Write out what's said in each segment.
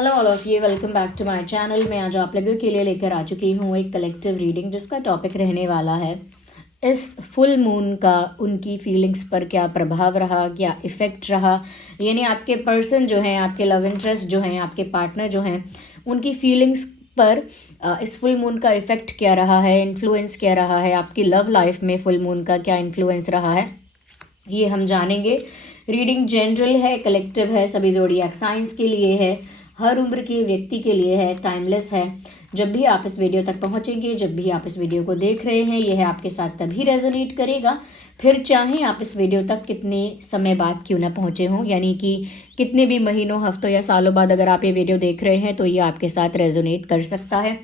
Hello all of you, welcome back to my channel. मैं आज आप लोगों के लिए लेकर आ चुकी हूँ एक कलेक्टिव रीडिंग जिसका टॉपिक रहने वाला है इस फुल मून का उनकी फीलिंग्स पर क्या प्रभाव रहा, क्या इफ़ेक्ट रहा। यानी आपके पर्सन जो हैं, आपके लव इंटरेस्ट जो हैं, आपके पार्टनर जो हैं, उनकी फीलिंग्स पर इस फुल मून का इफ़ेक्ट क्या रहा है, इन्फ्लुएंस क्या रहा है, आपकी लव लाइफ में फुल मून का क्या इन्फ्लुएंस रहा है, ये हम जानेंगे। रीडिंग जनरल है, कलेक्टिव है, सभी ज़ोडिएक साइंस के लिए है, हर उम्र के व्यक्ति के लिए है, टाइमलेस है। जब भी आप इस वीडियो तक पहुंचेंगे, जब भी आप इस वीडियो को देख रहे हैं, यह आपके साथ तभी रेजोनेट करेगा, फिर चाहे आप इस वीडियो तक कितने समय बाद क्यों ना पहुंचे हों, यानी कि कितने भी महीनों, हफ्तों या सालों बाद अगर आप ये वीडियो देख रहे हैं तो ये आपके साथ रेजोनेट कर सकता है।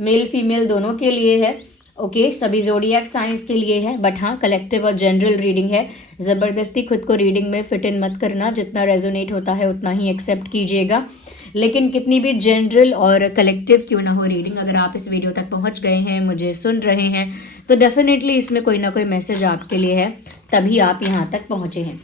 मेल फीमेल दोनों के लिए है, ओके सभी ज़ोडिएक साइंस के लिए है। बट हाँ, कलेक्टिव और जनरल रीडिंग है। ज़बरदस्ती खुद को रीडिंग में फिट इन मत करना, जितना रेजोनेट होता है उतना ही एक्सेप्ट कीजिएगा। लेकिन कितनी भी जनरल और कलेक्टिव क्यों ना हो रीडिंग, अगर आप इस वीडियो तक पहुंच गए हैं, मुझे सुन रहे हैं, तो डेफिनेटली इसमें कोई ना कोई मैसेज आपके लिए है, तभी आप यहाँ तक पहुँचे हैं।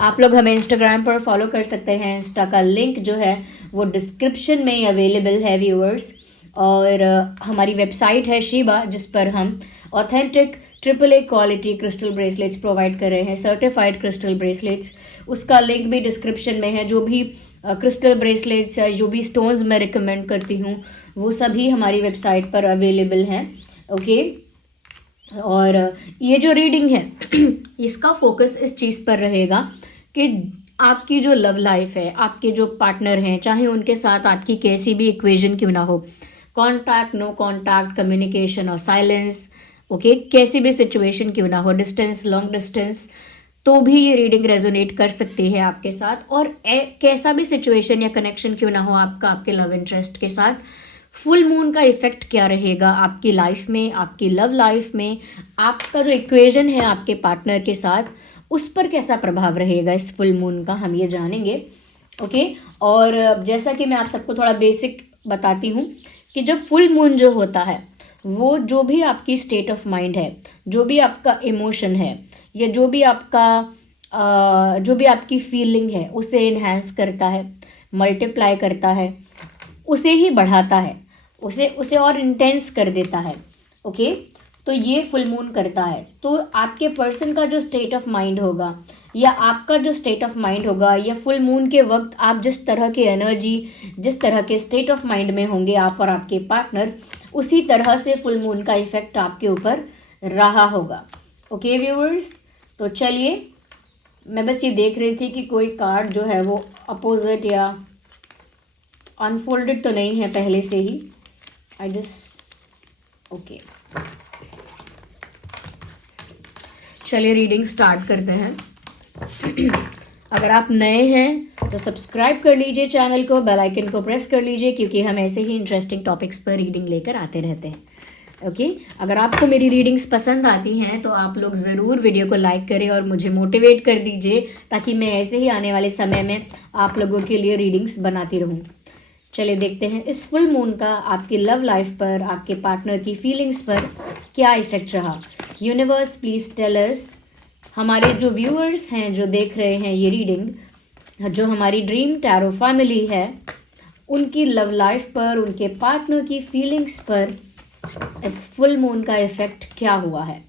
आप लोग हमें इंस्टाग्राम पर फॉलो कर सकते हैं। इंस्टा का लिंक जो है वो डिस्क्रिप्शन में अवेलेबल है व्यूअर्स। और हमारी वेबसाइट है शीबा, जिस पर हम authentic AAA quality crystal bracelets provide कर रहे हैं, सर्टिफाइड क्रिस्टल ब्रेसलेट्स। उसका लिंक भी डिस्क्रिप्शन में है। जो भी क्रिस्टल ब्रेसलेट्स या जो भी स्टोन्स मैं रिकमेंड करती हूँ वो सभी हमारी वेबसाइट पर अवेलेबल हैं, ओके। और ये जो रीडिंग है इसका फोकस इस चीज़ पर रहेगा कि आपकी जो लव लाइफ है, आपके जो पार्टनर हैं, चाहे उनके साथ आपकी कैसी भी इक्वेशन क्यों ना हो, कॉन्टैक्ट, नो कॉन्टैक्ट, कम्युनिकेशन और साइलेंस, ओके, कैसी भी सिचुएशन क्यों ना हो, डिस्टेंस, लॉन्ग डिस्टेंस, तो भी ये रीडिंग रेजोनेट कर सकती है आपके साथ। और कैसा भी सिचुएशन या कनेक्शन क्यों ना हो आपका आपके लव इंटरेस्ट के साथ, फुल मून का इफेक्ट क्या रहेगा आपकी लाइफ में, आपकी लव लाइफ में, आपका जो इक्वेशन है आपके पार्टनर के साथ, उस पर कैसा प्रभाव रहेगा इस फुल मून का, हम ये जानेंगे, ओके। और जैसा कि मैं आप सबको थोड़ा बेसिक बताती हूँ कि जब फुल मून जो होता है वो जो भी आपकी स्टेट ऑफ माइंड है, जो भी आपका इमोशन है, या जो भी आपकी फीलिंग है, उसे इन्हेंस करता है, मल्टीप्लाई करता है, उसे ही बढ़ाता है, उसे और इंटेंस कर देता है, ओके। तो ये फुल मून करता है। तो आपके पर्सन का जो स्टेट ऑफ माइंड होगा या आपका जो स्टेट ऑफ माइंड होगा, या फुल मून के वक्त आप जिस तरह के एनर्जी, जिस तरह के स्टेट ऑफ माइंड में होंगे आप और आपके पार्टनर, उसी तरह से फुल मून का इफेक्ट आपके ऊपर रहा होगा, ओके व्यूअर्स। तो चलिए, मैं बस ये देख रही थी कि कोई कार्ड जो है वो अपोजिट या अनफोल्डेड तो नहीं है पहले से ही। आई जस्ट ओके, चलिए रीडिंग स्टार्ट करते हैं। अगर आप नए हैं तो सब्सक्राइब कर लीजिए चैनल को, बेल आइकन को प्रेस कर लीजिए, क्योंकि हम ऐसे ही इंटरेस्टिंग टॉपिक्स पर रीडिंग लेकर आते रहते हैं, ओके। अगर आपको मेरी रीडिंग्स पसंद आती हैं तो आप लोग ज़रूर वीडियो को लाइक करें और मुझे मोटिवेट कर दीजिए, ताकि मैं ऐसे ही आने वाले समय में आप लोगों के लिए रीडिंग्स बनाती रहूं। चलिए देखते हैं इस फुल मून का आपकी लव लाइफ पर, आपके पार्टनर की फीलिंग्स पर क्या इफेक्ट रहा। Universe please tell us. हमारे जो व्यूअर्स हैं, जो देख रहे हैं ये रीडिंग, जो हमारी ड्रीम टैरो फैमिली है, उनकी लव लाइफ पर, उनके पार्टनर की फीलिंग्स पर इस फुल मून का इफेक्ट क्या हुआ है,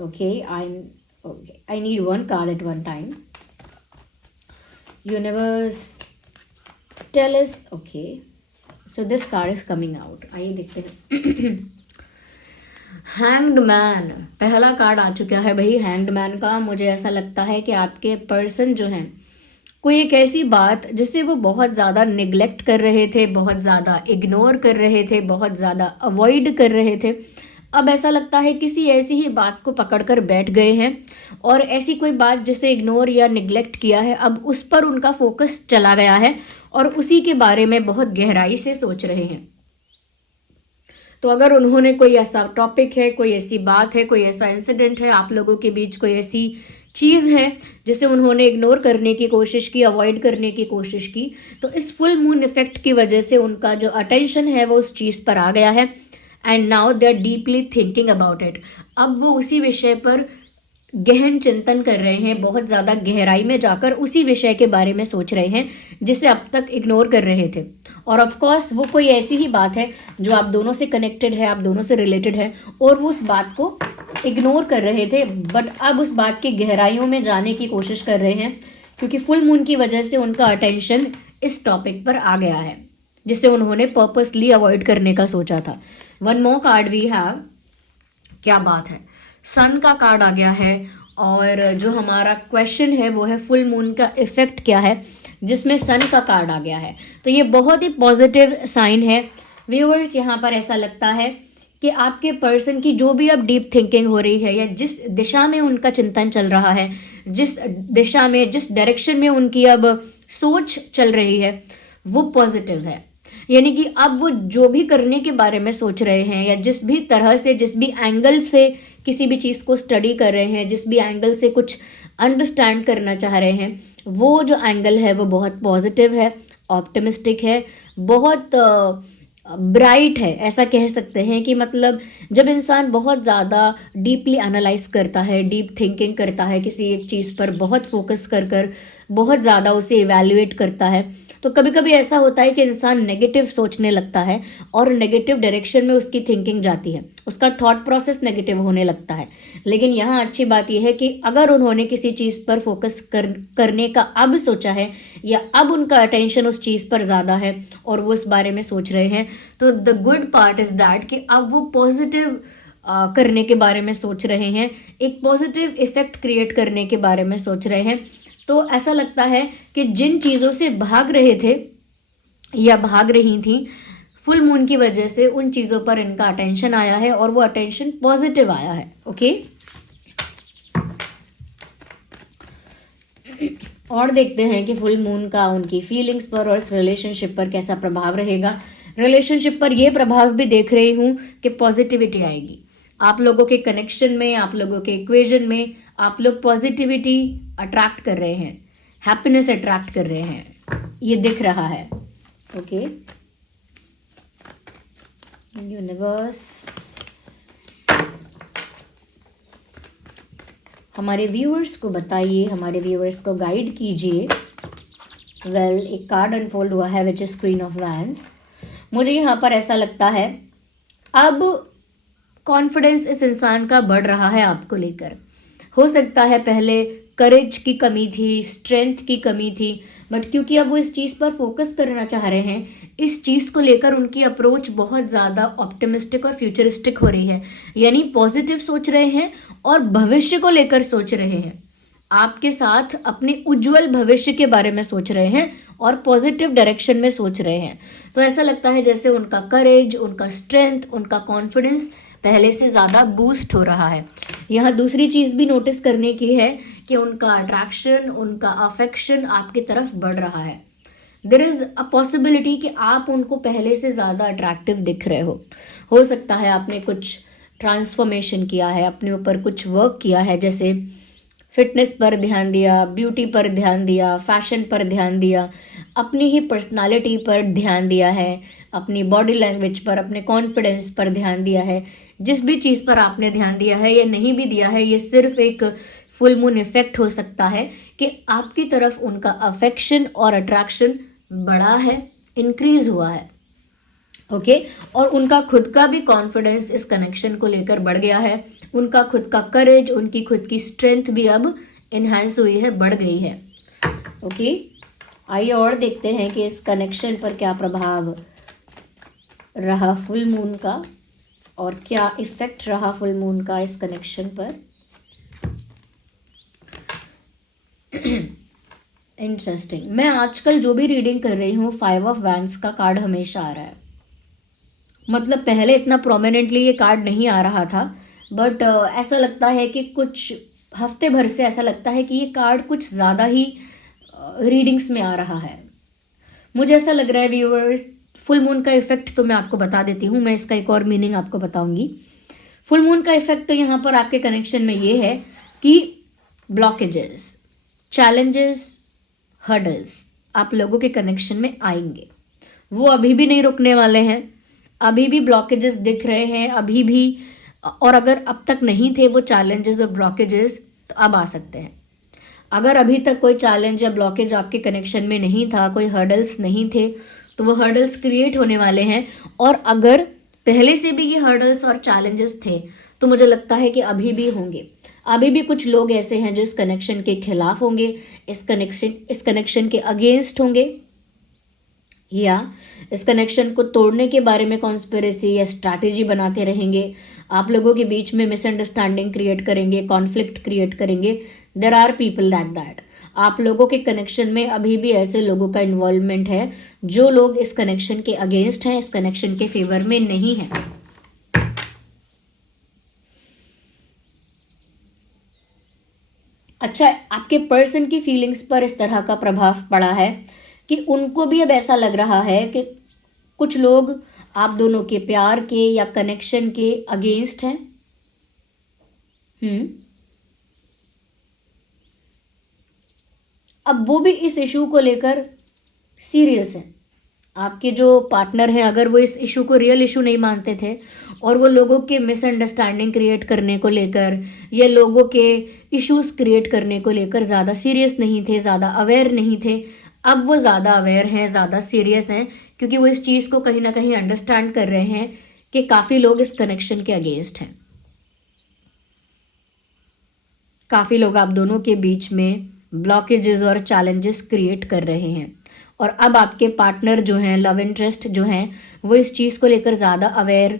okay. I need one card at one time. Universe tell us, okay, so this card is coming out. आइए देखते हैं। हैंग्ड मैन पहला कार्ड आ चुका है भाई। हैंग्ड मैन का मुझे ऐसा लगता है कि आपके पर्सन जो हैं, कोई एक ऐसी बात जिसे वो बहुत ज़्यादा निगलेक्ट कर रहे थे, बहुत ज़्यादा इग्नोर कर रहे थे, बहुत ज़्यादा अवॉइड कर रहे थे, अब ऐसा लगता है किसी ऐसी ही बात को पकड़कर बैठ गए हैं, और ऐसी कोई बात जिसे इग्नोर या निगलेक्ट किया है, अब उस पर उनका फोकस चला गया है और उसी के बारे में बहुत गहराई से सोच रहे हैं। तो अगर उन्होंने कोई ऐसा टॉपिक है, कोई ऐसी बात है, कोई ऐसा इंसिडेंट है, आप लोगों के बीच कोई ऐसी चीज़ है जिसे उन्होंने इग्नोर करने की कोशिश की, अवॉइड करने की कोशिश की, तो इस फुल मून इफेक्ट की वजह से उनका जो अटेंशन है वो उस चीज़ पर आ गया है, and now they are deeply thinking about it. अब वो उसी विषय पर गहन चिंतन कर रहे हैं, बहुत ज़्यादा गहराई में जाकर उसी विषय के बारे में सोच रहे हैं जिसे अब तक इग्नोर कर रहे थे। और ऑफ कोर्स वो कोई ऐसी ही बात है जो आप दोनों से कनेक्टेड है, आप दोनों से रिलेटेड है, और वो उस बात को इग्नोर कर रहे थे, बट अब उस बात की गहराइयों में जाने की कोशिश कर रहे हैं, क्योंकि फुल मून की वजह से उनका अटेंशन इस टॉपिक पर आ गया है जिसे उन्होंने पर्पसली अवॉइड करने का सोचा था। One more card we have, क्या बात है, सन का कार्ड आ गया है। और जो हमारा क्वेश्चन है वो है फुल मून का इफेक्ट क्या है, जिसमें सन का कार्ड आ गया है। तो ये बहुत ही पॉजिटिव साइन है व्यूअर्स। यहाँ पर ऐसा लगता है कि आपके पर्सन की जो भी अब डीप थिंकिंग हो रही है, या जिस दिशा में उनका चिंतन चल रहा है, जिस दिशा में, जिस डायरेक्शन में उनकी अब सोच चल रही है, वो पॉजिटिव है। यानी कि अब वो जो भी करने के बारे में सोच रहे हैं, या जिस भी तरह से, जिस भी एंगल से किसी भी चीज़ को स्टडी कर रहे हैं, जिस भी एंगल से कुछ अंडरस्टैंड करना चाह रहे हैं, वो जो एंगल है वो बहुत पॉजिटिव है, ऑप्टिमिस्टिक है, बहुत ब्राइट है। ऐसा कह सकते हैं कि मतलब जब इंसान बहुत ज़्यादा डीपली एनालाइज करता है, डीप थिंकिंग करता है, किसी एक चीज़ पर बहुत फोकस कर कर बहुत ज़्यादा उसे इवैल्यूएट करता है, तो कभी कभी ऐसा होता है कि इंसान नेगेटिव सोचने लगता है और नेगेटिव डायरेक्शन में उसकी थिंकिंग जाती है, उसका थॉट प्रोसेस नेगेटिव होने लगता है। लेकिन यहाँ अच्छी बात यह है कि अगर उन्होंने किसी चीज़ पर फोकस करने का अब सोचा है, या अब उनका अटेंशन उस चीज़ पर ज़्यादा है और वो इस बारे में सोच रहे हैं, तो the good part is that कि अब वो पॉजिटिव करने के बारे में सोच रहे हैं, एक पॉजिटिव इफेक्ट क्रिएट करने के बारे में सोच रहे हैं। तो ऐसा लगता है कि जिन चीज़ों से भाग रहे थे या भाग रही थी, फुल मून की वजह से उन चीज़ों पर इनका अटेंशन आया है और वो अटेंशन पॉजिटिव आया है। ओके, और देखते हैं कि फुल मून का उनकी फीलिंग्स पर और इस रिलेशनशिप पर कैसा प्रभाव रहेगा। रिलेशनशिप पर ये प्रभाव भी देख रही हूँ कि पॉजिटिविटी आएगी आप लोगों के कनेक्शन में, आप लोगों के इक्वेशन में। आप लोग पॉजिटिविटी अट्रैक्ट कर रहे हैं, हैप्पीनेस अट्रैक्ट कर रहे हैं, ये दिख रहा है। ओके, यूनिवर्स हमारे व्यूअर्स को बताइए, हमारे व्यूअर्स को गाइड कीजिए। वेल, एक कार्ड अनफोल्ड हुआ है which is queen of wands. मुझे यहाँ पर ऐसा लगता है अब कॉन्फिडेंस इस इंसान का बढ़ रहा है आपको लेकर। हो सकता है पहले करेज की कमी थी, स्ट्रेंथ की कमी थी, बट क्योंकि अब वो इस चीज़ पर फोकस करना चाह रहे हैं, इस चीज़ को लेकर उनकी अप्रोच बहुत ज़्यादा ऑप्टिमिस्टिक और फ्यूचरिस्टिक हो रही है। यानी पॉजिटिव सोच रहे हैं और भविष्य को लेकर सोच रहे हैं, आपके साथ अपने उज्जवल भविष्य के बारे में सोच रहे हैं और पॉजिटिव डायरेक्शन में सोच रहे हैं। तो ऐसा लगता है जैसे उनका करेज, उनका स्ट्रेंथ, उनका कॉन्फिडेंस पहले से ज़्यादा बूस्ट हो रहा है। यहाँ दूसरी चीज़ भी नोटिस करने की है कि उनका अट्रैक्शन, उनका अफेक्शन आपकी तरफ बढ़ रहा है। देयर इज़ अ पॉसिबिलिटी कि आप उनको पहले से ज़्यादा अट्रैक्टिव दिख रहे हो सकता है आपने कुछ ट्रांसफॉर्मेशन किया है, अपने ऊपर कुछ वर्क किया है, जैसे फिटनेस पर ध्यान दिया, ब्यूटी पर ध्यान दिया, फैशन पर ध्यान दिया, अपनी ही पर्सनालिटी पर ध्यान दिया है, अपनी बॉडी लैंग्वेज पर, अपने कॉन्फिडेंस पर ध्यान दिया है। जिस भी चीज़ पर आपने ध्यान दिया है या नहीं भी दिया है, ये सिर्फ एक फुल मून इफेक्ट हो सकता है कि आपकी तरफ उनका अफेक्शन और अट्रैक्शन बढ़ा है, इंक्रीज हुआ है। ओके, और उनका खुद का भी कॉन्फिडेंस इस कनेक्शन को लेकर बढ़ गया है। उनका खुद का करेज, उनकी खुद की स्ट्रेंथ भी अब इन्हांस हुई है, बढ़ गई है। ओके, आइए और देखते हैं कि इस कनेक्शन पर क्या प्रभाव रहा फुल मून का, और क्या इफेक्ट रहा फुल मून का इस कनेक्शन पर। इंटरेस्टिंग। मैं आजकल जो भी रीडिंग कर रही हूँ, 5 ऑफ वैंड्स का कार्ड हमेशा आ रहा है। मतलब पहले इतना प्रोमिनेंटली ये कार्ड नहीं आ रहा था, बट ऐसा लगता है कि कुछ हफ्ते भर से ऐसा लगता है कि ये कार्ड कुछ ज़्यादा ही रीडिंग्स में आ रहा है। मुझे ऐसा लग रहा है व्यूअर्स, फुल मून का इफेक्ट तो मैं आपको बता देती हूँ, मैं इसका एक और मीनिंग आपको बताऊंगी। फुल मून का इफेक्ट तो यहाँ पर आपके कनेक्शन में ये है कि ब्लॉकेजेस, चैलेंजेस, हर्डल्स आप लोगों के कनेक्शन में आएंगे। वो अभी भी नहीं रुकने वाले हैं, अभी भी ब्लॉकेजेस दिख रहे हैं, अभी भी। और अगर अब तक नहीं थे वो चैलेंजेस और ब्लॉकेजेस, तो अब आ सकते हैं। अगर अभी तक कोई चैलेंज या ब्लॉकेज आपके कनेक्शन में नहीं था, कोई हर्डल्स नहीं थे, तो वो हर्डल्स क्रिएट होने वाले हैं। और अगर पहले से भी ये हर्डल्स और चैलेंजेस थे तो मुझे लगता है कि अभी भी होंगे। अभी भी कुछ लोग ऐसे हैं जो इस कनेक्शन के खिलाफ होंगे, इस कनेक्शन के अगेंस्ट होंगे, या इस कनेक्शन को तोड़ने के बारे में कॉन्स्पिरेसी या स्ट्रैटेजी बनाते रहेंगे, आप लोगों के बीच में मिसअंडरस्टैंडिंग क्रिएट करेंगे, कॉन्फ्लिक्ट क्रिएट करेंगे। There are people like that. आप लोगों के कनेक्शन में अभी भी ऐसे लोगों का इन्वॉल्वमेंट है जो लोग इस कनेक्शन के अगेंस्ट हैं, इस कनेक्शन के फेवर में नहीं है। अच्छा, आपके पर्सन की फीलिंग्स पर इस तरह का प्रभाव पड़ा है कि उनको भी अब ऐसा लग रहा है कि कुछ लोग आप दोनों के प्यार के या कनेक्शन के अगेंस्ट हैं। अब वो भी इस इशू को लेकर सीरियस हैं। आपके जो पार्टनर हैं, अगर वो इस इशू को रियल इशू नहीं मानते थे और वो लोगों के मिसअंडरस्टैंडिंग क्रिएट करने को लेकर या लोगों के इश्यूज क्रिएट करने को लेकर ज़्यादा सीरियस नहीं थे, ज़्यादा अवेयर नहीं थे, अब वो ज़्यादा अवेयर हैं, ज़्यादा सीरियस हैं, क्योंकि वो इस चीज़ को कहीं ना कहीं अंडरस्टैंड कर रहे हैं कि काफ़ी लोग इस कनेक्शन के अगेंस्ट हैं। काफ़ी लोग आप दोनों के बीच में ब्लॉकेजेस और चैलेंजेस क्रिएट कर रहे हैं। और अब आपके पार्टनर जो हैं, लव इंटरेस्ट जो हैं, वो इस चीज़ को लेकर ज़्यादा अवेयर,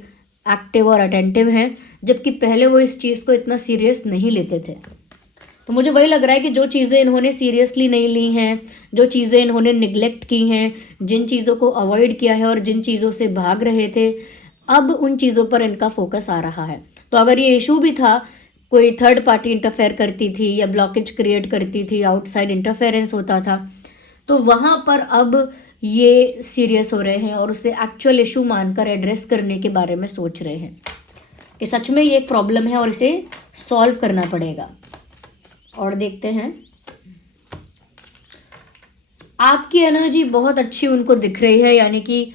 एक्टिव और अटेंटिव हैं, जबकि पहले वो इस चीज़ को इतना सीरियस नहीं लेते थे। तो मुझे वही लग रहा है कि जो चीज़ें इन्होंने सीरियसली नहीं ली हैं, जो चीज़ें इन्होंने निगलेक्ट की हैं, जिन चीज़ों को अवॉइड किया है और जिन चीज़ों से भाग रहे थे, अब उन चीज़ों पर इनका फोकस आ रहा है। तो अगर ये इशू भी था, कोई थर्ड पार्टी इंटरफेयर करती थी या ब्लॉकेज क्रिएट करती थी, आउटसाइड इंटरफेरेंस होता था, तो वहाँ पर अब ये सीरियस हो रहे हैं और उसे एक्चुअल इशू मानकर एड्रेस करने के बारे में सोच रहे हैं कि सच में ये एक प्रॉब्लम है और इसे सॉल्व करना पड़ेगा। और देखते हैं, आपकी एनर्जी बहुत अच्छी उनको दिख रही है, यानी कि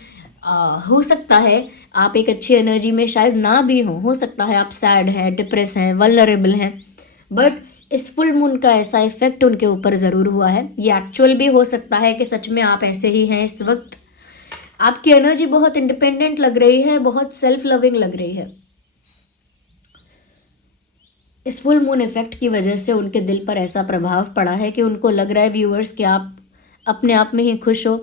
हो सकता है आप एक अच्छी एनर्जी में शायद ना भी हो सकता है आप सैड हैं, डिप्रेस हैं, वल्नरेबल हैं, बट इस फुल मून का ऐसा इफेक्ट उनके ऊपर ज़रूर हुआ है। ये एक्चुअल भी हो सकता है कि सच में आप ऐसे ही हैं इस वक्त। आपकी एनर्जी बहुत इंडिपेंडेंट लग रही है, बहुत सेल्फ लविंग लग रही है। इस फुल मून इफेक्ट की वजह से उनके दिल पर ऐसा प्रभाव पड़ा है कि उनको लग रहा है व्यूअर्स कि आप अपने आप में ही खुश हो,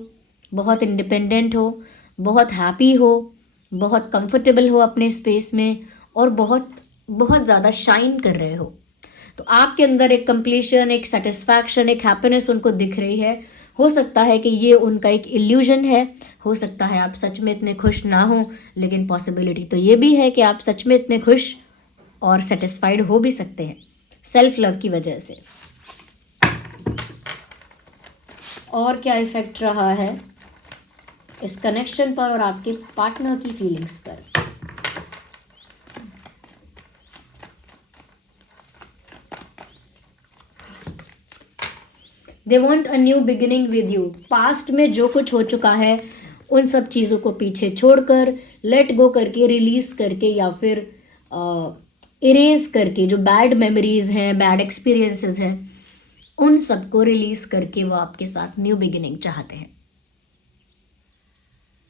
बहुत इंडिपेंडेंट हो, बहुत हैप्पी हो, बहुत कंफर्टेबल हो अपने स्पेस में और बहुत बहुत ज़्यादा शाइन कर रहे हो। तो आपके अंदर एक कंप्लीशन, एक सेटिस्फैक्शन, एक हैप्पीनेस उनको दिख रही है। हो सकता है कि ये उनका एक इल्यूजन है, हो सकता है आप सच में इतने खुश ना हो, लेकिन पॉसिबिलिटी तो ये भी है कि आप सच में इतने खुश और सेटिस्फाइड हो भी सकते हैं सेल्फ लव की वजह से। और क्या इफेक्ट रहा है इस कनेक्शन पर और आपके पार्टनर की फीलिंग्स पर? They want a new beginning with you. Past में जो कुछ हो चुका है उन सब चीज़ों को पीछे छोड़कर, लेट गो करके, रिलीज करके या फिर इरेज करके, जो बैड मेमोरीज हैं, बैड एक्सपीरियंसेस हैं, उन सबको रिलीज करके वो आपके साथ न्यू बिगिनिंग चाहते हैं।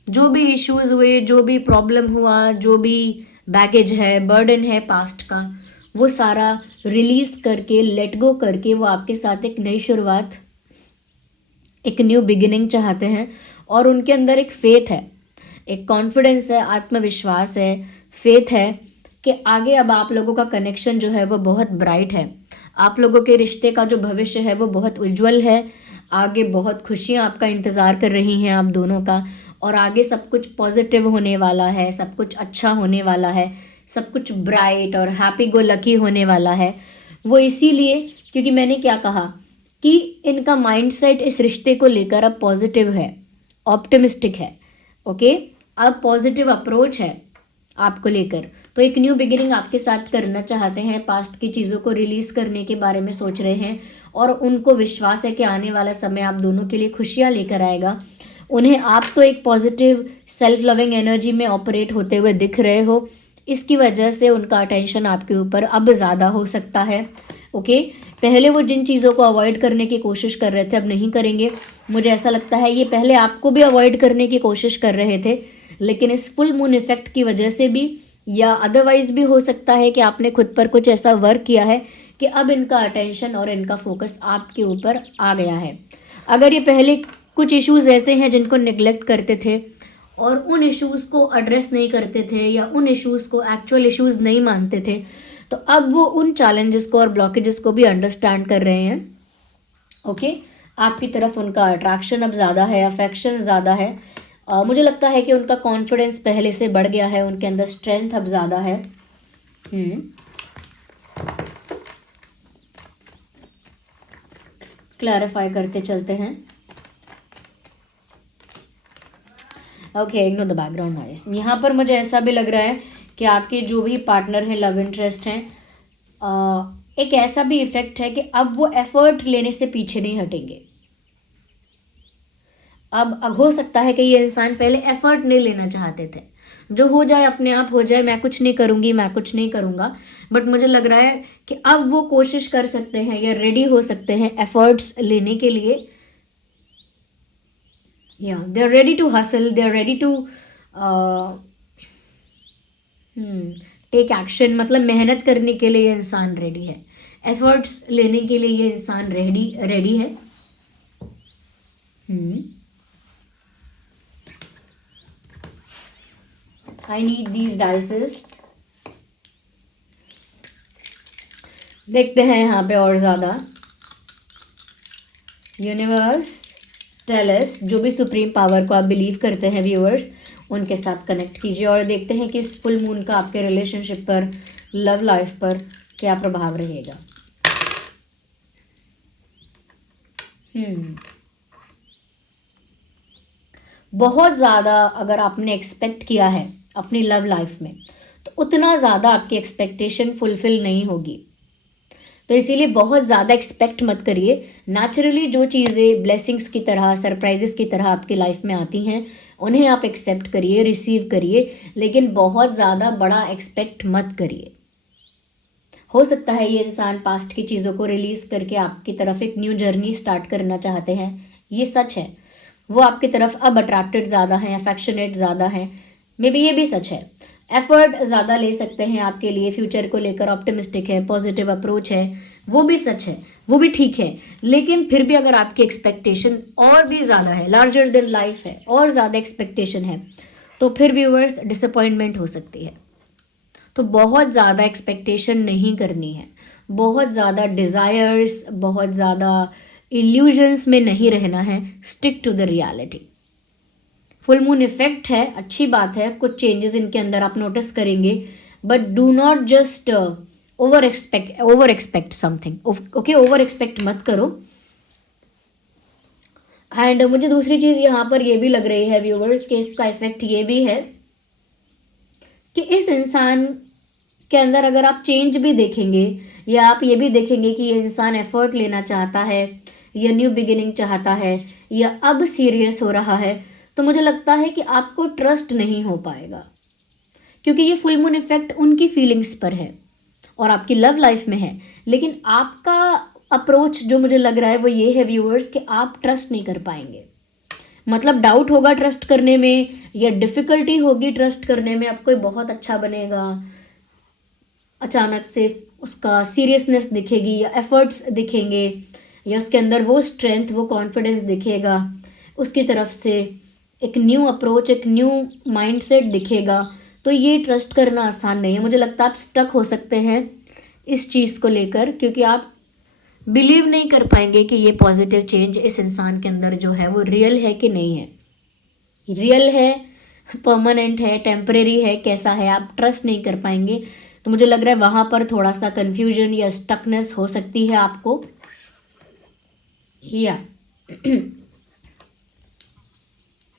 जो भी इश्यूज हुए, जो भी प्रॉब्लम हुआ, जो भी बैगेज है, बर्डन है पास्ट का, वो सारा रिलीज करके, लेट गो करके वो आपके साथ एक नई शुरुआत, एक न्यू बिगिनिंग चाहते हैं। और उनके अंदर एक फेथ है, एक कॉन्फिडेंस है, आत्मविश्वास है, फेथ है कि आगे अब आप लोगों का कनेक्शन जो है वो बहुत ब्राइट है। आप लोगों के रिश्ते का जो भविष्य है वो बहुत उज्जवल है। आगे बहुत खुशियाँ आपका इंतज़ार कर रही हैं आप दोनों का, और आगे सब कुछ पॉजिटिव होने वाला है, सब कुछ अच्छा होने वाला है, सब कुछ ब्राइट और हैप्पी गो लकी होने वाला है। वो इसीलिए क्योंकि मैंने क्या कहा कि इनका माइंडसेट इस रिश्ते को लेकर अब पॉजिटिव है, ऑप्टिमिस्टिक है। ओके, अब पॉजिटिव अप्रोच है आपको लेकर। तो एक न्यू बिगिनिंग आपके साथ करना चाहते हैं, पास्ट की चीज़ों को रिलीज़ करने के बारे में सोच रहे हैं, और उनको विश्वास है कि आने वाला समय आप दोनों के लिए खुशियाँ लेकर आएगा। उन्हें आप तो एक पॉजिटिव सेल्फ लविंग एनर्जी में ऑपरेट होते हुए दिख रहे हो, इसकी वजह से उनका अटेंशन आपके ऊपर अब ज़्यादा हो सकता है। ओके, पहले वो जिन चीज़ों को अवॉइड करने की कोशिश कर रहे थे अब नहीं करेंगे। मुझे ऐसा लगता है ये पहले आपको भी अवॉइड करने की कोशिश कर रहे थे, लेकिन इस फुल मून इफेक्ट की वजह से भी या अदरवाइज भी हो सकता है कि आपने खुद पर कुछ ऐसा वर्क किया है कि अब इनका अटेंशन और इनका फोकस आपके ऊपर आ गया है। अगर ये पहले कुछ इश्यूज़ ऐसे हैं जिनको निगलेक्ट करते थे और उन इश्यूज़ को एड्रेस नहीं करते थे या उन इश्यूज़ को एक्चुअल इश्यूज़ नहीं मानते थे, तो अब वो उन चैलेंजेस को और ब्लॉकेजेस को भी अंडरस्टैंड कर रहे हैं। ओके, आपकी तरफ उनका अट्रैक्शन अब ज़्यादा है, अफेक्शन ज़्यादा है। मुझे लगता है कि उनका कॉन्फिडेंस पहले से बढ़ गया है, उनके अंदर स्ट्रेंथ अब ज़्यादा है। क्लैरिफाई करते चलते हैं। Okay, ignore the background noise. यहाँ पर मुझे ऐसा भी लग रहा है कि आपके जो भी पार्टनर हैं, लव इंटरेस्ट हैं, एक ऐसा भी इफेक्ट है कि अब वो एफर्ट लेने से पीछे नहीं हटेंगे। अब हो सकता है कि ये इंसान पहले एफर्ट नहीं लेना चाहते थे, जो हो जाए अपने आप हो जाए, मैं कुछ नहीं करूँगी, मैं कुछ नहीं करूँगा, बट मुझे लग रहा है कि अब वो कोशिश कर सकते हैं या रेडी हो सकते हैं एफर्ट्स लेने के लिए। या they are ready to hustle, they are ready to take action, मतलब मेहनत करने के लिए ये इंसान रेडी है, एफर्ट्स लेने के लिए ये इंसान रेडी है। I need these dices. देखते हैं यहाँ पे और ज़्यादा। यूनिवर्स टेल अस, जो भी सुप्रीम पावर को आप बिलीव करते हैं व्यूअर्स, उनके साथ कनेक्ट कीजिए और देखते हैं कि इस फुल मून का आपके रिलेशनशिप पर, लव लाइफ पर क्या प्रभाव रहेगा। बहुत ज़्यादा अगर आपने एक्सपेक्ट किया है अपनी लव लाइफ में, तो उतना ज़्यादा आपकी एक्सपेक्टेशन फुलफिल नहीं होगी। तो इसीलिए बहुत ज़्यादा एक्सपेक्ट मत करिए। नेचुरली जो चीज़ें ब्लेसिंग्स की तरह, सरप्राइजेस की तरह आपकी लाइफ में आती हैं, उन्हें आप एक्सेप्ट करिए, रिसीव करिए, लेकिन बहुत ज़्यादा बड़ा एक्सपेक्ट मत करिए। हो सकता है ये इंसान पास्ट की चीज़ों को रिलीज़ करके आपकी तरफ एक न्यू जर्नी स्टार्ट करना चाहते हैं, ये सच है। वो आपकी तरफ अब अट्रैक्टेड ज़्यादा हैं, अफेक्शनेट ज़्यादा हैं, मे बी ये भी सच है। एफर्ट ज़्यादा ले सकते हैं आपके लिए, फ्यूचर को लेकर ऑप्टिमिस्टिक है, पॉजिटिव अप्रोच है, वो भी सच है, वो भी ठीक है। लेकिन फिर भी अगर आपकी एक्सपेक्टेशन और भी ज़्यादा है, लार्जर देन लाइफ है, और ज़्यादा एक्सपेक्टेशन है, तो फिर व्यूअर्स डिसअपॉइंटमेंट हो सकती है। तो बहुत ज़्यादा एक्सपेक्टेशन नहीं करनी है, बहुत ज़्यादा डिज़ायर्स, बहुत ज़्यादा इल्यूजन्स में नहीं रहना है। Stick to the reality. Full moon effect है, अच्छी बात है, कुछ चेंजेस इनके अंदर आप नोटिस करेंगे, but do not just over expect something. Okay, over expect मत करो। एंड मुझे दूसरी चीज़ यहाँ पर ये भी लग रही है व्यूवर्स कि इसका इफेक्ट ये भी है कि इस इंसान के अंदर अगर आप चेंज भी देखेंगे या आप ये भी देखेंगे कि ये इंसान एफर्ट लेना चाहता है या न्यू बिगिनिंग चाहता है या अब सीरियस हो रहा है, तो मुझे लगता है कि आपको ट्रस्ट नहीं हो पाएगा, क्योंकि ये फुल मून इफेक्ट उनकी फीलिंग्स पर है और आपकी लव लाइफ में है। लेकिन आपका अप्रोच जो मुझे लग रहा है वो ये है व्यूअर्स कि आप ट्रस्ट नहीं कर पाएंगे। मतलब डाउट होगा ट्रस्ट करने में या डिफ़िकल्टी होगी ट्रस्ट करने में। अब कोई बहुत अच्छा बनेगा, अचानक से उसका सीरियसनेस दिखेगी या एफर्ट्स दिखेंगे या उसके अंदर वो स्ट्रेंथ, वो कॉन्फिडेंस दिखेगा, उसकी तरफ से एक न्यू अप्रोच, एक न्यू माइंडसेट दिखेगा। तो ये ट्रस्ट करना आसान नहीं है। मुझे लगता है आप स्टक हो सकते हैं इस चीज़ को लेकर, क्योंकि आप बिलीव नहीं कर पाएंगे कि ये पॉजिटिव चेंज इस इंसान के अंदर जो है वो रियल है कि नहीं है, रियल है, परमानेंट है, टेम्परेरी है, कैसा है, आप ट्रस्ट नहीं कर पाएंगे। तो मुझे लग रहा है वहाँ पर थोड़ा सा कन्फ्यूजन या स्टकनेस हो सकती है आपको। या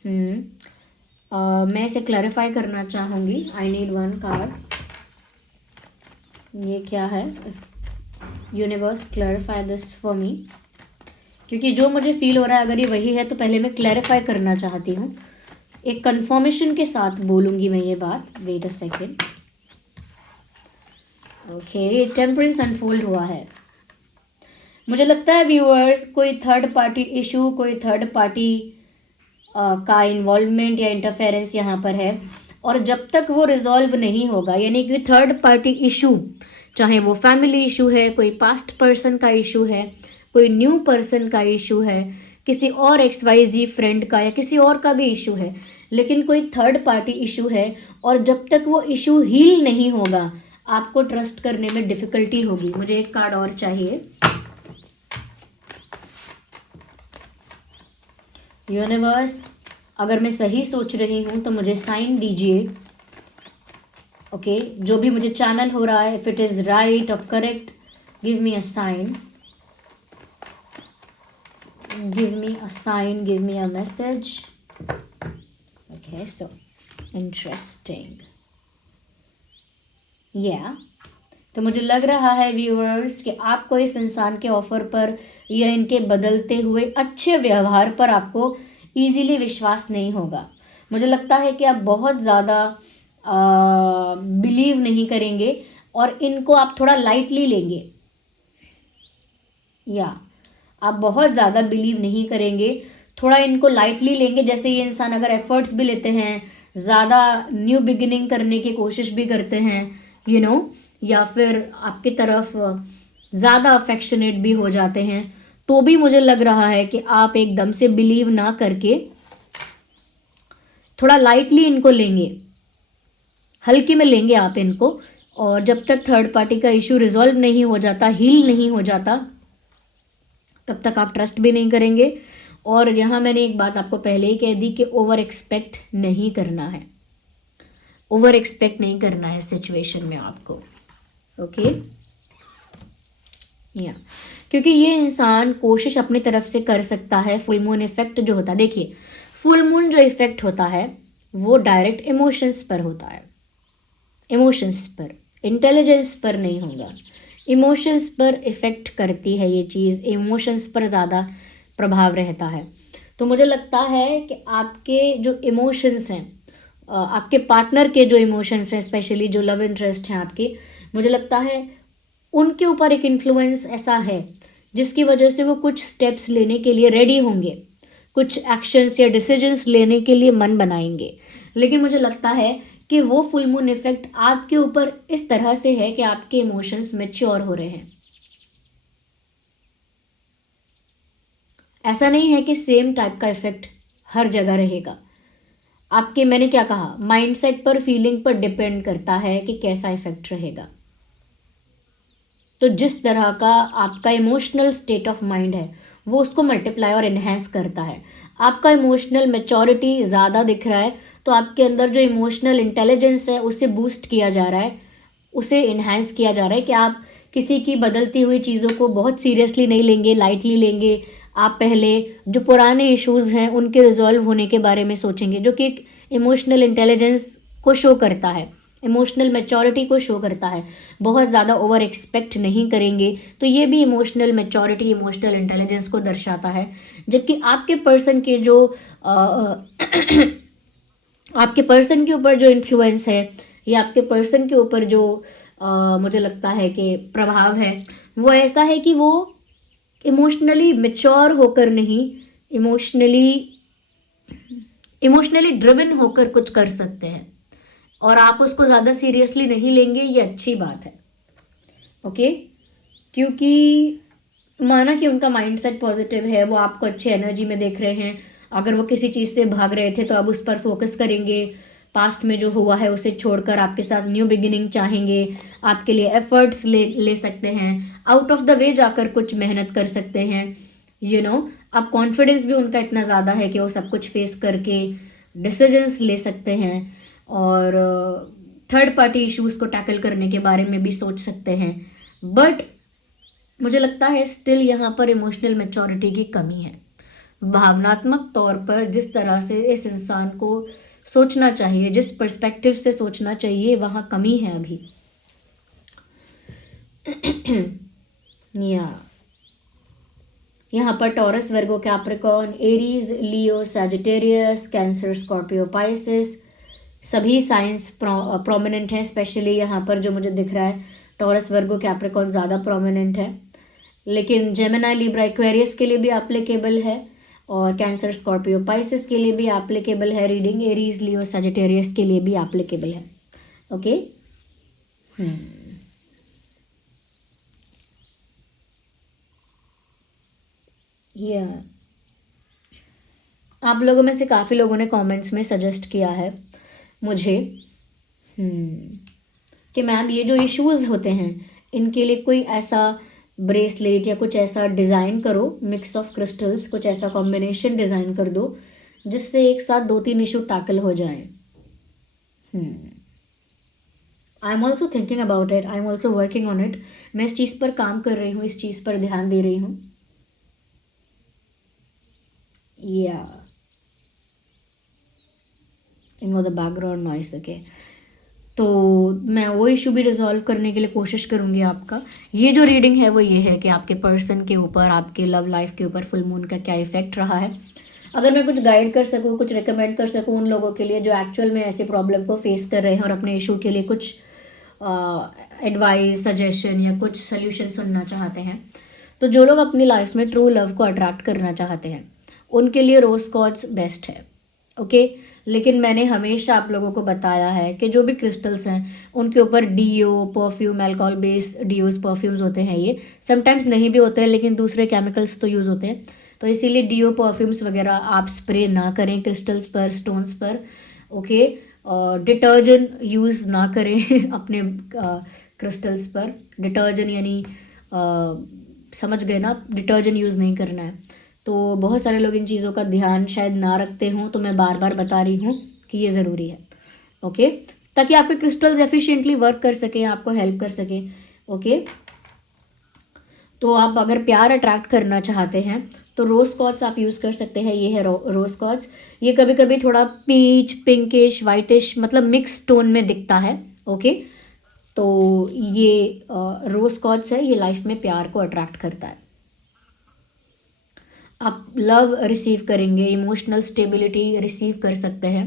मैं इसे क्लैरिफाई करना चाहूँगी। आई नीड वन कार्ड। ये क्या है? Universe clarify this for me, क्योंकि जो मुझे फील हो रहा है अगर ये वही है तो पहले मैं क्लैरिफाई करना चाहती हूँ। एक कंफर्मेशन के साथ बोलूँगी मैं ये बात। Wait a second. Okay, temperance unfold हुआ है। मुझे लगता है व्यूअर्स कोई थर्ड पार्टी इशू, कोई थर्ड पार्टी का इन्वॉल्वमेंट या इंटरफेरेंस यहाँ पर है, और जब तक वो रिजॉल्व नहीं होगा, यानी कि थर्ड पार्टी इशू, चाहे वो फैमिली इशू है, कोई पास्ट पर्सन का इशू है, कोई न्यू पर्सन का इशू है, किसी और XYZ फ्रेंड का या किसी और का भी इशू है, लेकिन कोई थर्ड पार्टी इशू है और जब तक वो इशू हील नहीं होगा आपको ट्रस्ट करने में डिफ़िकल्टी होगी। मुझे एक कार्ड और चाहिए। यूनिवर्स, अगर मैं सही सोच रही हूँ तो मुझे साइन दीजिए। ओके, जो भी मुझे चैनल हो रहा है, इफ इट इज़ राइट और correct, give me a sign, give me a sign, give me a message. Okay, so interesting, या तो मुझे लग रहा है व्यूअर्स कि आपको इस इंसान के ऑफर पर या इनके बदलते हुए अच्छे व्यवहार पर आपको इजीली विश्वास नहीं होगा। मुझे लगता है कि आप बहुत ज़्यादा बिलीव नहीं करेंगे और इनको आप थोड़ा लाइटली लेंगे, या आप बहुत ज़्यादा बिलीव नहीं करेंगे, थोड़ा इनको लाइटली लेंगे। जैसे ये इंसान अगर एफर्ट्स भी लेते हैं, ज़्यादा न्यू बिगिनिंग करने की कोशिश भी करते हैं, यू नो, या फिर आपकी तरफ ज़्यादा अफेक्शनेट भी हो जाते हैं, तो भी मुझे लग रहा है कि आप एकदम से बिलीव ना करके थोड़ा लाइटली इनको लेंगे, हल्के में लेंगे आप इनको। और जब तक थर्ड पार्टी का इशू रिजॉल्व नहीं हो जाता, हील नहीं हो जाता, तब तक आप ट्रस्ट भी नहीं करेंगे। और यहाँ मैंने एक बात आपको पहले ही कह दी कि ओवर एक्सपेक्ट नहीं करना है, ओवर एक्सपेक्ट नहीं करना है सिचुएशन में आपको। ओके, या क्योंकि ये इंसान कोशिश अपनी तरफ से कर सकता है। फुल मून इफेक्ट जो होता है, देखिए फुल मून जो इफेक्ट होता है वो डायरेक्ट इमोशंस पर होता है, इमोशंस पर, इंटेलिजेंस पर नहीं होगा। इमोशंस पर इफ़ेक्ट करती है ये चीज़, इमोशंस पर ज़्यादा प्रभाव रहता है। तो मुझे लगता है कि आपके जो इमोशंस हैं, आपके पार्टनर के जो इमोशंस हैं, स्पेशली जो लव इंटरेस्ट हैं आपके, मुझे लगता है उनके ऊपर एक इन्फ्लुएंस ऐसा है जिसकी वजह से वो कुछ स्टेप्स लेने के लिए रेडी होंगे, कुछ एक्शंस या डिसीजंस लेने के लिए मन बनाएंगे। लेकिन मुझे लगता है कि वो फुल मून इफेक्ट आपके ऊपर इस तरह से है कि आपके इमोशंस मैच्योर हो रहे हैं। ऐसा नहीं है कि सेम टाइप का इफेक्ट हर जगह रहेगा। आपके, मैंने क्या कहा, माइंडसेट पर, फीलिंग पर डिपेंड करता है कि कैसा इफेक्ट रहेगा। तो जिस तरह का आपका इमोशनल स्टेट ऑफ माइंड है वो उसको मल्टीप्लाई और इन्हेंस करता है। आपका इमोशनल मैच्योरिटी ज़्यादा दिख रहा है तो आपके अंदर जो इमोशनल इंटेलिजेंस है उसे बूस्ट किया जा रहा है, उसे इन्हेंस किया जा रहा है कि आप किसी की बदलती हुई चीज़ों को बहुत सीरियसली नहीं लेंगे, लाइटली लेंगे। आप पहले जो पुराने इश्यूज़ हैं उनके रिजॉल्व होने के बारे में सोचेंगे, जो कि एक इमोशनल इंटेलिजेंस को शो करता है, इमोशनल मैच्योरिटी को शो करता है। बहुत ज़्यादा ओवर एक्सपेक्ट नहीं करेंगे, तो ये भी इमोशनल मैच्योरिटी, इमोशनल इंटेलिजेंस को दर्शाता है। जबकि आपके पर्सन के जो आपके पर्सन के ऊपर जो इन्फ्लुएंस है या आपके पर्सन के ऊपर जो मुझे लगता है कि प्रभाव है, वो ऐसा है कि वो इमोशनली मैच्योर होकर नहीं, इमोशनली ड्रिवन होकर कुछ कर सकते हैं और आप उसको ज़्यादा सीरियसली नहीं लेंगे, ये अच्छी बात है। ओके, क्योंकि माना कि उनका माइंडसेट पॉजिटिव है, वो आपको अच्छी एनर्जी में देख रहे हैं। अगर वो किसी चीज़ से भाग रहे थे तो अब उस पर फोकस करेंगे, पास्ट में जो हुआ है उसे छोड़कर आपके साथ न्यू बिगिनिंग चाहेंगे, आपके लिए एफर्ट्स ले सकते हैं, आउट ऑफ द वे जाकर कुछ मेहनत कर सकते हैं, यू नो। अब कॉन्फिडेंस भी उनका इतना ज़्यादा है कि वो सब कुछ फेस करके डिसीजंस ले सकते हैं और थर्ड पार्टी इश्यूज़ को टैकल करने के बारे में भी सोच सकते हैं। बट मुझे लगता है स्टिल यहाँ पर इमोशनल मैच्योरिटी की कमी है। भावनात्मक तौर पर जिस तरह से इस इंसान को सोचना चाहिए, जिस पर्सपेक्टिव से सोचना चाहिए, वहाँ कमी है अभी। यहाँ पर टॉरस, वर्गो, कैप्रिकॉर्न, एरीज, लियो, सैजिटेरियस, कैंसर, स्कॉर्पियो, पाइसिस, सभी साइंस प्रोमिनेंट हैं। स्पेशली यहाँ पर जो मुझे दिख रहा है टॉरस, वर्गो, कैप्रिकॉर्न ज़्यादा प्रोमिनेंट है। लेकिन जेमिनी, लिब्रा, एक्वेरियस के लिए भी एप्लीकेबल है, और कैंसर, स्कॉर्पियो, पाइसिस के लिए भी एप्लीकेबल है रीडिंग, एरीज, लियो, सजिटेरियस के लिए भी एप्लीकेबल है। ओके। या आप लोगों में से काफ़ी लोगों ने कमेंट्स में सजेस्ट किया है मुझे कि मैम ये जो इश्यूज़ होते हैं इनके लिए कोई ऐसा ब्रेसलेट या कुछ ऐसा डिज़ाइन करो, मिक्स ऑफ क्रिस्टल्स, कुछ ऐसा कॉम्बिनेशन डिज़ाइन कर दो जिससे एक साथ 2-3 इशू टैकल हो जाए। I am also thinking about it, I am also working on it. मैं इस चीज़ पर काम कर रही हूँ, इस चीज़ पर ध्यान दे रही हूँ। या ignore the background noise. Okay, तो मैं वो इशू भी रिजॉल्व करने के लिए कोशिश करूँगी। आपका ये जो रीडिंग है वो ये है कि आपके पर्सन के ऊपर, आपके लव लाइफ के ऊपर फुल मून का क्या इफेक्ट रहा है। अगर मैं कुछ गाइड कर सकूँ, कुछ रिकमेंड कर सकूँ उन लोगों के लिए जो एक्चुअल में ऐसे प्रॉब्लम को फेस कर रहे हैं और अपने इशू के लिए कुछ एडवाइस, सजेशन या कुछ सोल्यूशन सुनना चाहते हैं, तो जो लोग अपनी लाइफ में ट्रू लव को अट्रैक्ट करना चाहते हैं उनके लिए रोज क्वार्ट्ज बेस्ट है। ओके, लेकिन मैंने हमेशा आप लोगों को बताया है कि जो भी क्रिस्टल्स हैं उनके ऊपर deo, perfume, alcohol based deos, perfumes होते हैं। ये समटाइम्स नहीं भी होते हैं लेकिन दूसरे केमिकल्स तो यूज़ होते हैं, तो इसीलिए डीओ, परफ्यूम्स वगैरह आप स्प्रे ना करें क्रिस्टल्स पर, स्टोन्स पर। ओके, डिटर्जेंट यूज़ ना करें अपने क्रिस्टल्स पर। डिटर्जेंट यानी समझ गए ना, डिटर्जेंट यूज़ नहीं करना है। तो बहुत सारे लोग इन चीज़ों का ध्यान शायद ना रखते हों, तो मैं बार बार बता रही हूँ कि ये ज़रूरी है। ओके, ताकि आपके क्रिस्टल्स एफिशिएंटली वर्क कर सकें, आपको हेल्प कर सकें। ओके, तो आप अगर प्यार अट्रैक्ट करना चाहते हैं तो रोज़ क्वार्ट्ज आप यूज़ कर सकते हैं। ये है रोज़ क्वार्ट्ज। ये कभी कभी थोड़ा पीच, पिंकिश, वाइटिश, मतलब मिक्स टोन में दिखता है। ओके, तो ये रोज़ क्वार्ट्ज है, ये लाइफ में प्यार को अट्रैक्ट करता है। आप लव रिसीव करेंगे, इमोशनल स्टेबिलिटी रिसीव कर सकते हैं।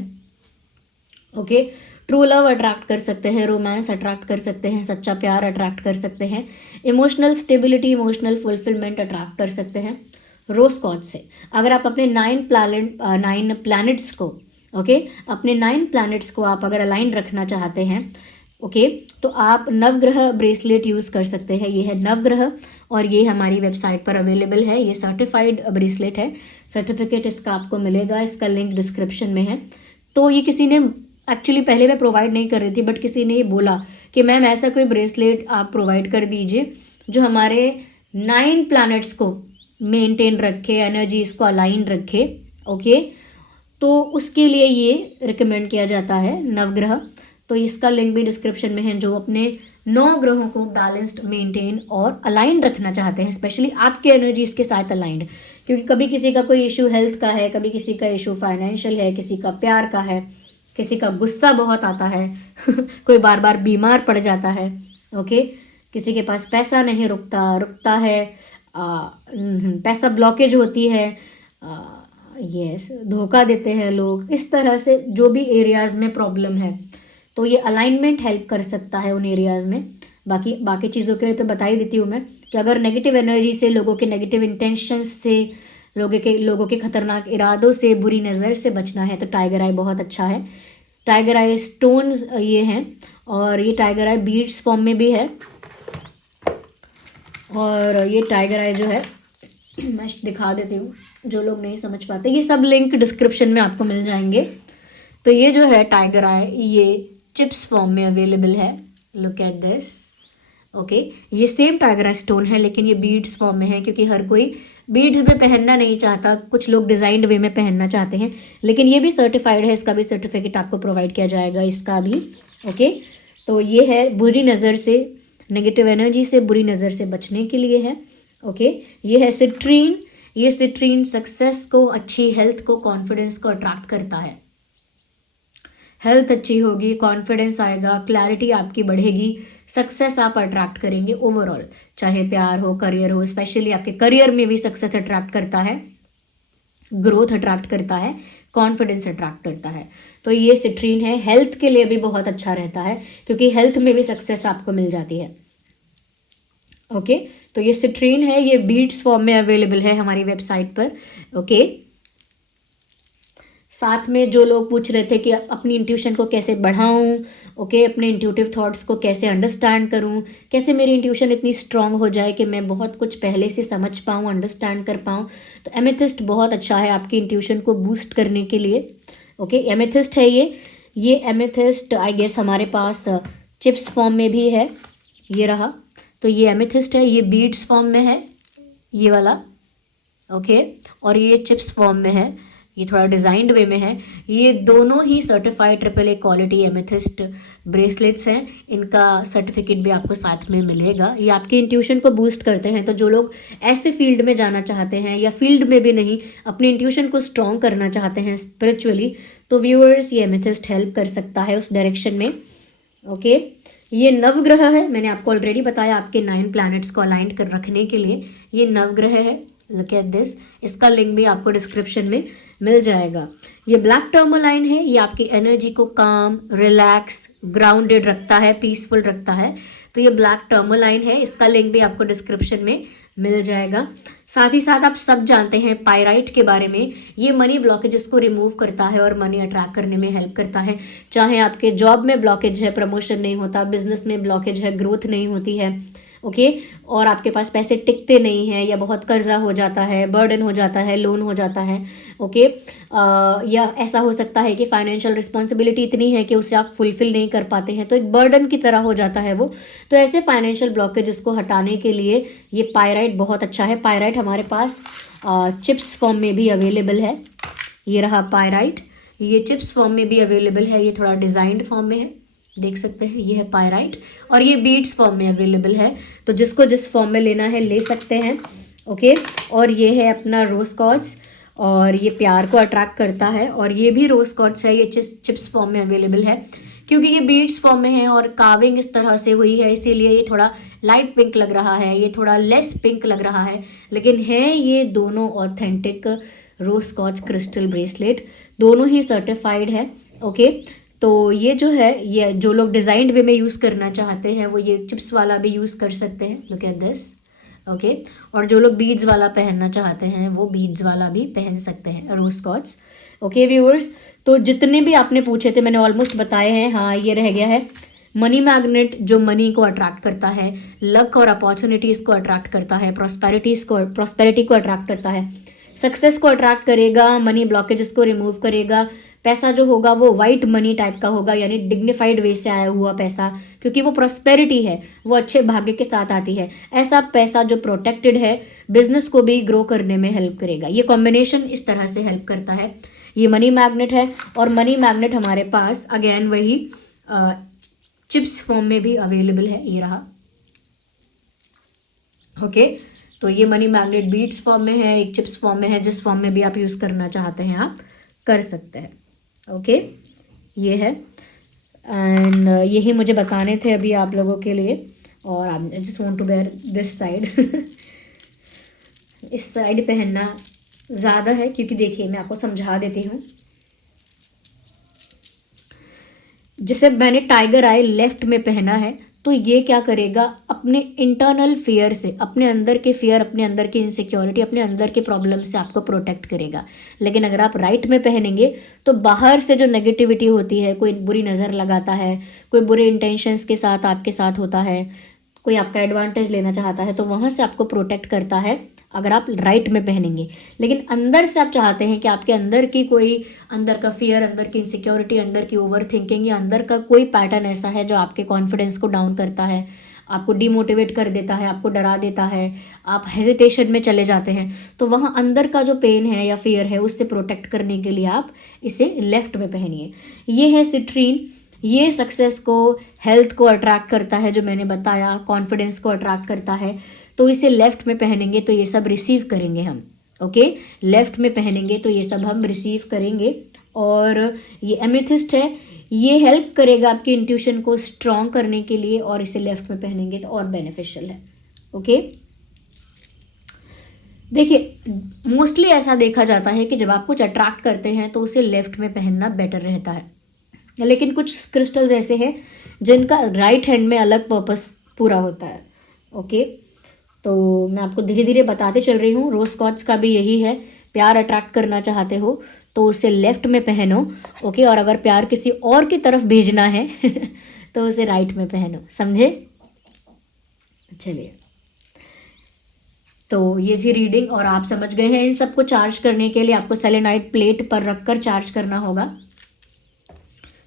ओके, ट्रू लव अट्रैक्ट कर सकते हैं, रोमांस अट्रैक्ट कर सकते हैं, सच्चा प्यार अट्रैक्ट कर सकते हैं, emotional stability, emotional fulfilment attract कर सकते हैं रोज क्वार्ट्ज से। अगर आप अपने 9 प्लैनेट्स को, ओके, अपने 9 प्लैनेट्स को आप अगर अलाइन रखना चाहते हैं, ओके, तो आप नवग्रह ब्रेसलेट यूज़ कर सकते हैं। ये है नवग्रह और ये हमारी वेबसाइट पर अवेलेबल है। ये सर्टिफाइड ब्रेसलेट है, सर्टिफिकेट इसका आपको मिलेगा, इसका लिंक डिस्क्रिप्शन में है। तो ये किसी ने एक्चुअली, पहले मैं प्रोवाइड नहीं कर रही थी, बट किसी ने ये बोला कि मैम ऐसा कोई ब्रेसलेट आप प्रोवाइड कर दीजिए जो हमारे 9 प्लैनेट्स को मेंटेन रखे, एनर्जीज को अलाइन रखे। ओके, तो उसके लिए ये रिकमेंड किया जाता है नवग्रह। तो इसका लिंक भी डिस्क्रिप्शन में है। जो अपने 9 ग्रहों को बैलेंस्ड, मेंटेन और अलाइन रखना चाहते हैं, स्पेशली आपके एनर्जीज के साथ अलाइंड, क्योंकि कभी किसी का कोई इशू हेल्थ का है, कभी किसी का इशू फाइनेंशियल है, किसी का प्यार का है, किसी का गुस्सा बहुत आता है कोई बार बार बीमार पड़ जाता है। ओके, किसी के पास पैसा नहीं रुकता है, पैसा ब्लॉकेज होती है, यस, धोखा देते हैं लोग। इस तरह से जो भी एरियाज़ में प्रॉब्लम है, तो ये अलाइनमेंट हेल्प कर सकता है उन एरियाज़ में। बाकी चीज़ों के लिए तो बता ही देती हूँ मैं कि अगर नेगेटिव एनर्जी से, लोगों के नेगेटिव इंटेंशंस से, लोगों के खतरनाक इरादों से, बुरी नज़र से बचना है तो टाइगर आई बहुत अच्छा है। टाइगर आई स्टोन्स ये हैं, और ये टाइगर आई बीड्स फॉर्म में भी है। और ये टाइगर आई जो है मैं दिखा देती हूँ, जो लोग नहीं समझ पाते, ये सब लिंक डिस्क्रिप्शन में आपको मिल जाएंगे। तो ये जो है टाइगर आई, ये चिप्स फॉर्म में अवेलेबल है। Look at this. ओके, ये सेम टाइगर आई स्टोन है लेकिन ये बीड्स फॉर्म में है, क्योंकि हर कोई बीड्स में पहनना नहीं चाहता, कुछ लोग डिज़ाइंड वे में पहनना चाहते हैं। लेकिन ये भी सर्टिफाइड है, इसका भी सर्टिफिकेट आपको प्रोवाइड किया जाएगा, इसका भी। ओके, तो ये है बुरी नज़र से, नेगेटिव एनर्जी से, बुरी नज़र से बचने के लिए है। ओके, ये है सिट्रीन। ये सिट्रीन सक्सेस को, अच्छी हेल्थ को, कॉन्फिडेंस को अट्रैक्ट करता है। हेल्थ अच्छी होगी, कॉन्फिडेंस आएगा, क्लैरिटी आपकी बढ़ेगी, सक्सेस आप अट्रैक्ट करेंगे ओवरऑल, चाहे प्यार हो, करियर हो। स्पेशली आपके करियर में भी सक्सेस अट्रैक्ट करता है, ग्रोथ अट्रैक्ट करता है, कॉन्फिडेंस अट्रैक्ट करता है। तो ये सिट्रीन है, हेल्थ के लिए भी बहुत अच्छा रहता है, क्योंकि हेल्थ में भी सक्सेस आपको मिल जाती है। ओके, तो ये सिट्रीन है, ये बीड्स फॉर्म में अवेलेबल है हमारी वेबसाइट पर। ओके, साथ में जो लोग पूछ रहे थे कि अपनी इंट्यूशन को कैसे बढ़ाऊं, ओके, अपने इंट्यूटिव थॉट्स को कैसे अंडरस्टैंड करूं, कैसे मेरी इंट्यूशन इतनी स्ट्रांग हो जाए कि मैं बहुत कुछ पहले से समझ पाऊं, अंडरस्टैंड कर पाऊं, तो एमेथिस्ट बहुत अच्छा है आपकी इंट्यूशन को बूस्ट करने के लिए। ओके, एमेथिस्ट है ये एमेथिस्ट आई गेस हमारे पास चिप्स फॉर्म में भी है, ये रहा। तो ये एमेथिस्ट है, ये बीड्स फॉर्म में है ये वाला। ओके, और ये चिप्स फॉर्म में है, ये थोड़ा डिज़ाइंड वे में है। ये दोनों ही certified AAA quality amethyst bracelets हैं, इनका सर्टिफिकेट भी आपको साथ में मिलेगा। ये आपकी इंट्यूशन को बूस्ट करते हैं। तो जो लोग ऐसे फील्ड में जाना चाहते हैं या फील्ड में भी नहीं, अपनी इंट्यूशन को स्ट्रॉन्ग करना चाहते हैं स्पिरिचुअली, तो व्यूअर्स ये एमेथिस्ट हेल्प कर सकता है उस डायरेक्शन में। ओके, ये नवग्रह है, मैंने आपको ऑलरेडी बताया आपके 9 प्लैनेट्स को अलाइंड कर रखने के लिए ये नवग्रह है। लुक एट दिस, इसका लिंक भी आपको डिस्क्रिप्शन में मिल जाएगा। ये ब्लैक टर्मोलाइन है, ये आपकी एनर्जी को काम, रिलैक्स, ग्राउंडेड रखता है, पीसफुल रखता है। तो ये ब्लैक टर्मोलाइन है, इसका लिंक भी आपको डिस्क्रिप्शन में मिल जाएगा। साथ ही साथ आप सब जानते हैं पायराइट के बारे में, ये मनी ब्लॉकेजेस को रिमूव करता है और मनी अट्रैक्ट करने में हेल्प करता है। चाहे आपके जॉब में ब्लॉकेज है, प्रमोशन नहीं होता, बिजनेस में ब्लॉकेज है, ग्रोथ नहीं होती है, ओके, और आपके पास पैसे टिकते नहीं हैं या बहुत कर्जा हो जाता है, बर्डन हो जाता है, लोन हो जाता है, ओके, या ऐसा हो सकता है कि फाइनेंशियल रिस्पॉन्सिबिलिटी इतनी है कि उसे आप फुलफिल नहीं कर पाते हैं, तो एक बर्डन की तरह हो जाता है वो। तो ऐसे फाइनेंशियल ब्लॉकेजेस को हटाने के लिए ये पायराइट बहुत अच्छा है। पायराइट हमारे पास चिप्स फॉर्म में भी अवेलेबल है, ये रहा पायराइट, ये चिप्स फॉर्म में भी अवेलेबल है, ये थोड़ा डिज़ाइंड फॉर्म में है, देख सकते हैं, ये है पायराइट, और ये बीड्स फॉर्म में अवेलेबल है। तो जिसको जिस फॉर्म में लेना है ले सकते हैं। ओके, और ये है अपना रोज क्वार्ट्ज, और ये प्यार को अट्रैक्ट करता है, और ये भी रोज क्वार्ट्ज है, ये चिप्स फॉर्म में अवेलेबल है। क्योंकि ये बीड्स फॉर्म में है और कार्विंग इस तरह से हुई है, इसीलिए ये थोड़ा लाइट पिंक लग रहा है, ये थोड़ा लेस पिंक लग रहा है, लेकिन है ये दोनों ऑथेंटिक रोज क्वार्ट्ज क्रिस्टल ब्रेसलेट, दोनों ही सर्टिफाइड है। ओके, तो ये जो है, ये जो लोग डिज़ाइंड वे में यूज़ करना चाहते हैं वो ये चिप्स वाला भी यूज़ कर सकते हैं, लुक एट दिस। ओके, और जो लोग बीड्स वाला पहनना चाहते हैं वो बीड्स वाला भी पहन सकते हैं, रोज क्वार्ट्ज। ओके व्यूअर्स, तो जितने भी आपने पूछे थे मैंने ऑलमोस्ट बताए हैं। हाँ, ये रह गया है मनी मैग्नेट, जो मनी को अट्रैक्ट करता है, लक और अपॉर्चुनिटीज़ को अट्रैक्ट करता है, प्रॉस्पेरिटी को अट्रैक्ट करता है, सक्सेस को अट्रैक्ट करेगा, मनी ब्लॉकेजेस को रिमूव करेगा। पैसा जो होगा वो वाइट मनी टाइप का होगा, यानी डिग्निफाइड वे से आया हुआ पैसा, क्योंकि वो प्रॉस्पेरिटी है, वो अच्छे भाग्य के साथ आती है। ऐसा पैसा जो प्रोटेक्टेड है, बिजनेस को भी ग्रो करने में हेल्प करेगा। ये कॉम्बिनेशन इस तरह से हेल्प करता है। ये मनी मैग्नेट है, और मनी मैग्नेट हमारे पास अगेन वही चिप्स फॉर्म में भी अवेलेबल है, ये रहा। ओके, तो ये मनी मैग्नेट बीड्स फॉर्म में है, एक चिप्स फॉर्म में है, जिस फॉर्म में भी आप यूज़ करना चाहते हैं आप कर सकते हैं। ओके, ये है, एंड यही मुझे बताने थे अभी आप लोगों के लिए। और I just want to wear this side इस साइड पहनना ज़्यादा है, क्योंकि देखिए मैं आपको समझा देती हूँ। जैसे मैंने टाइगर आई लेफ्ट में पहना है, तो ये क्या करेगा, अपने इंटरनल फियर से, अपने अंदर के फियर, अपने अंदर की इनसिक्योरिटी, अपने अंदर के प्रॉब्लम से आपको प्रोटेक्ट करेगा। लेकिन अगर आप राइट में पहनेंगे तो बाहर से जो नेगेटिविटी होती है, कोई बुरी नज़र लगाता है, कोई बुरे इंटेंशंस के साथ आपके साथ होता है, कोई आपका एडवांटेज लेना चाहता है, तो वहाँ से आपको प्रोटेक्ट करता है अगर आप राइट में पहनेंगे। लेकिन अंदर से आप चाहते हैं कि आपके अंदर की कोई, अंदर का फियर, अंदर की इनसिक्योरिटी, अंदर की ओवर थिंकिंग, या अंदर का कोई पैटर्न ऐसा है जो आपके कॉन्फिडेंस को डाउन करता है, आपको डिमोटिवेट कर देता है, आपको डरा देता है, आप हेजिटेशन में चले जाते हैं, तो वहाँ अंदर का जो पेन है या फियर है उससे प्रोटेक्ट करने के लिए आप इसे लेफ्ट में पहनिए। ये है सिट्रीन, ये सक्सेस को, हेल्थ को अट्रैक्ट करता है, जो मैंने बताया, कॉन्फिडेंस को अट्रैक्ट करता है। तो इसे लेफ्ट में पहनेंगे तो ये सब रिसीव करेंगे हम। ओके, लेफ्ट में पहनेंगे तो ये सब हम रिसीव करेंगे। और ये एमेथिस्ट है, ये हेल्प करेगा आपकी इंट्यूशन को स्ट्रॉन्ग करने के लिए, और इसे लेफ्ट में पहनेंगे तो और बेनिफिशियल है। ओके, देखिए मोस्टली ऐसा देखा जाता है कि जब आप कुछ अट्रैक्ट करते हैं तो उसे लेफ्ट में पहनना बेटर रहता है, लेकिन कुछ क्रिस्टल्स ऐसे हैं जिनका राइट हैंड में अलग पर्पस पूरा होता है। ओके, तो मैं आपको धीरे धीरे बताते चल रही हूँ। रोज कॉच का भी यही है, प्यार अट्रैक्ट करना चाहते हो तो उसे लेफ्ट में पहनो, ओके, और अगर प्यार किसी और की तरफ भेजना है तो उसे राइट में पहनो, समझे? चलिए, तो ये थी रीडिंग और आप समझ गए हैं। इन सबको चार्ज करने के लिए आपको सेलेनाइट प्लेट पर रखकर चार्ज करना होगा।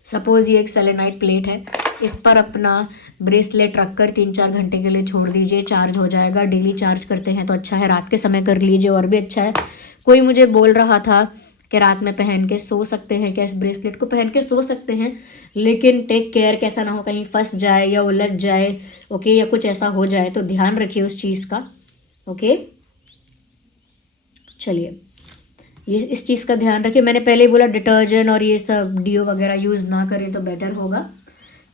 सपोज ये एक सेलेनाइट प्लेट है, इस पर अपना ब्रेसलेट रखकर 3-4 घंटे के लिए छोड़ दीजिए, चार्ज हो जाएगा। डेली चार्ज करते हैं तो अच्छा है, रात के समय कर लीजिए और भी अच्छा है। कोई मुझे बोल रहा था कि रात में पहन के सो सकते हैं क्या, इस ब्रेसलेट को पहन के सो सकते हैं, लेकिन टेक केयर, कैसा ना हो कहीं फंस जाए या उलझ जाए, ओके, या कुछ ऐसा हो जाए, तो ध्यान रखिए उस चीज़ का, ओके। चलिए, ये इस चीज़ का ध्यान रखिए। मैंने पहले ही बोला डिटर्जेंट और ये सब डीओ वगैरह यूज़ ना करें तो बेटर होगा।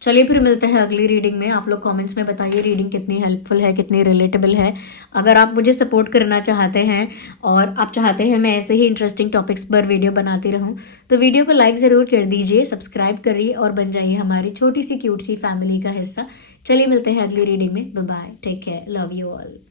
चलिए फिर मिलते हैं अगली रीडिंग में। आप लोग कमेंट्स में बताइए रीडिंग कितनी हेल्पफुल है, कितनी रिलेटेबल है। अगर आप मुझे सपोर्ट करना चाहते हैं और आप चाहते हैं मैं ऐसे ही इंटरेस्टिंग टॉपिक्स पर वीडियो बनाती रहूं, तो वीडियो को लाइक ज़रूर कर दीजिए, सब्सक्राइब करिए और बन जाइए हमारी छोटी सी क्यूट सी फैमिली का हिस्सा। चलिए मिलते हैं अगली रीडिंग में। Bye bye, take care, love you all.